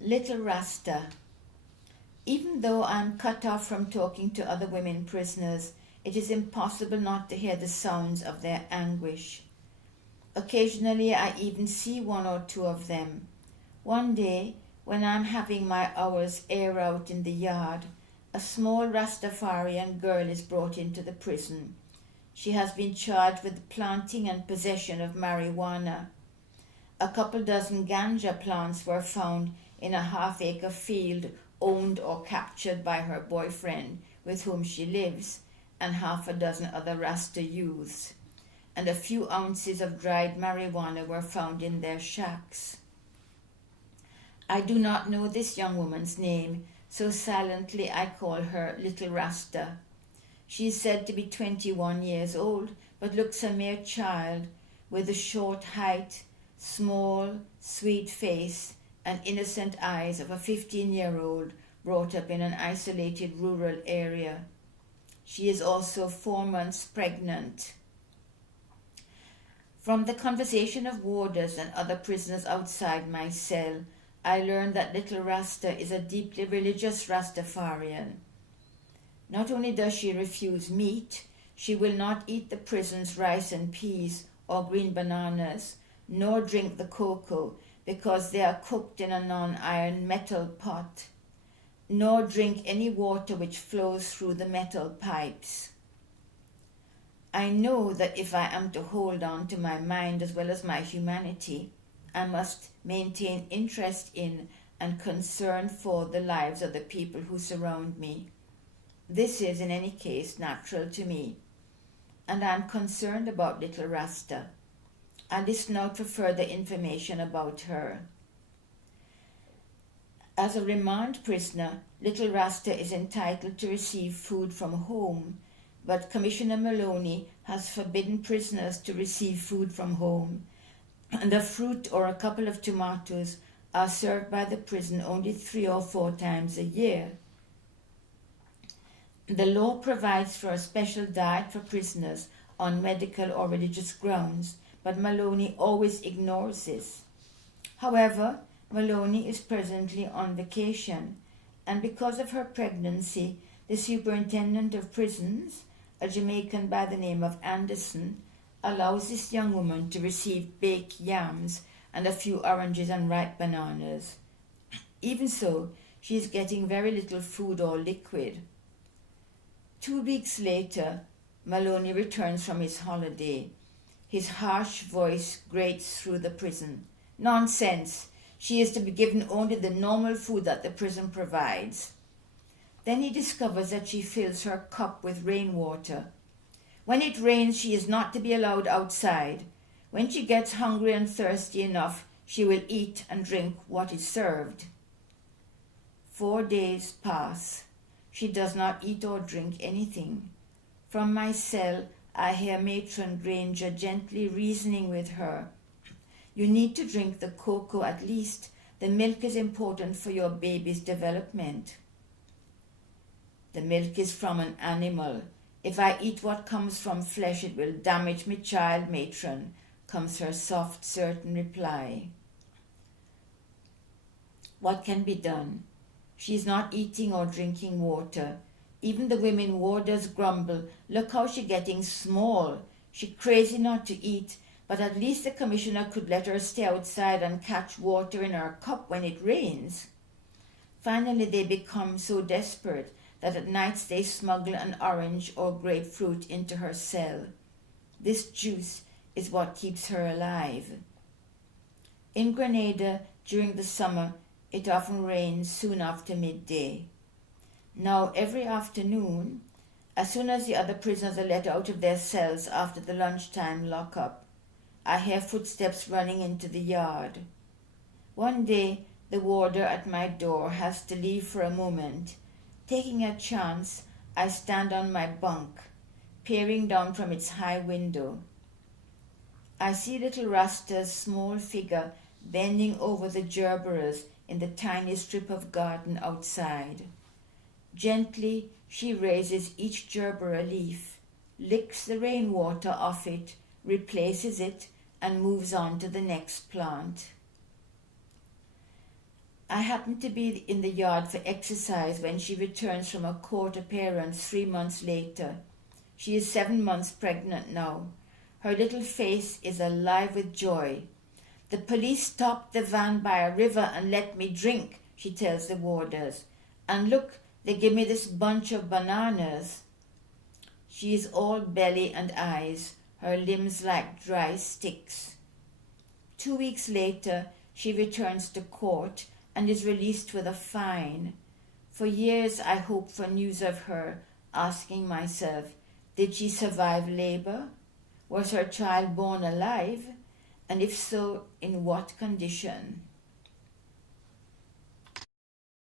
Little Rasta. Even though I am cut off from talking to other women prisoners, it is impossible not to hear the sounds of their anguish. Occasionally I even see one or two of them. One day, when I am having my hour's air out in the yard, a small Rastafarian girl is brought into the prison. She has been charged with planting and possession of marijuana. A couple dozen ganja plants were found in a half-acre field owned or captured by her boyfriend with whom she lives, and half a dozen other Rasta youths, and a few ounces of dried marijuana were found in their shacks. I do not know this young woman's name, so silently I call her Little Rasta. She is said to be 21 years old, but looks a mere child, with a short height, small, sweet face, and innocent eyes of a 15-year-old brought up in an isolated rural area. She is also 4 months pregnant. From the conversation of warders and other prisoners outside my cell, I learned that Little Rasta is a deeply religious Rastafarian. Not only does she refuse meat, she will not eat the prison's rice and peas or green bananas, nor drink the cocoa because they are cooked in a non-iron metal pot, nor drink any water which flows through the metal pipes. I know that if I am to hold on to my mind as well as my humanity, I must maintain interest in and concern for the lives of the people who surround me. This is, in any case, natural to me, and I am concerned about Little Rasta. I listen out for further information about her. As a remand prisoner, Little Rasta is entitled to receive food from home, but Commissioner Maloney has forbidden prisoners to receive food from home, and a fruit or a couple of tomatoes are served by the prison only 3 or 4 times a year. The law provides for a special diet for prisoners on medical or religious grounds, but Maloney always ignores this. However, Maloney is presently on vacation, and because of her pregnancy, the superintendent of prisons, a Jamaican by the name of Anderson, allows this young woman to receive baked yams and a few oranges and ripe bananas. Even so, she is getting very little food or liquid. 2 weeks later, Maloney returns from his holiday. His harsh voice grates through the prison. Nonsense! She is to be given only the normal food that the prison provides. Then he discovers that she fills her cup with rainwater. When it rains, she is not to be allowed outside. When she gets hungry and thirsty enough, she will eat and drink what is served. 4 days pass. She does not eat or drink anything. From my cell, I hear Matron Granger gently reasoning with her. You need to drink the cocoa at least. The milk is important for your baby's development. The milk is from an animal. If I eat what comes from flesh, it will damage me child, matron, comes her soft, certain reply. What can be done? She is not eating or drinking water. Even the women warders grumble, look how she's getting small. She's crazy not to eat, but at least the commissioner could let her stay outside and catch water in her cup when it rains. Finally, they become so desperate that at nights they smuggle an orange or grapefruit into her cell. This juice is what keeps her alive. In Grenada, during the summer, it often rains soon after midday. Now, every afternoon, as soon as the other prisoners are let out of their cells after the lunchtime lockup, I hear footsteps running into the yard. One day, the warder at my door has to leave for a moment. Taking a chance, I stand on my bunk, peering down from its high window. I see Little Rasta's small figure bending over the gerberas in the tiny strip of garden outside. Gently, she raises each gerbera leaf, licks the rainwater off it, replaces it, and moves on to the next plant. I I happen to be in the yard for exercise when she returns from a court appearance 3 months later. She is 7 months pregnant now. Her little face is alive with joy. The police stopped the van by a river and let me drink, she tells the warders. And look, they give me this bunch of bananas. She is all belly and eyes, her limbs like dry sticks. 2 weeks later, she returns to court and is released with a fine. For years I hoped for news of her, asking myself, did she survive labor? Was her child born alive? And if so, in what condition?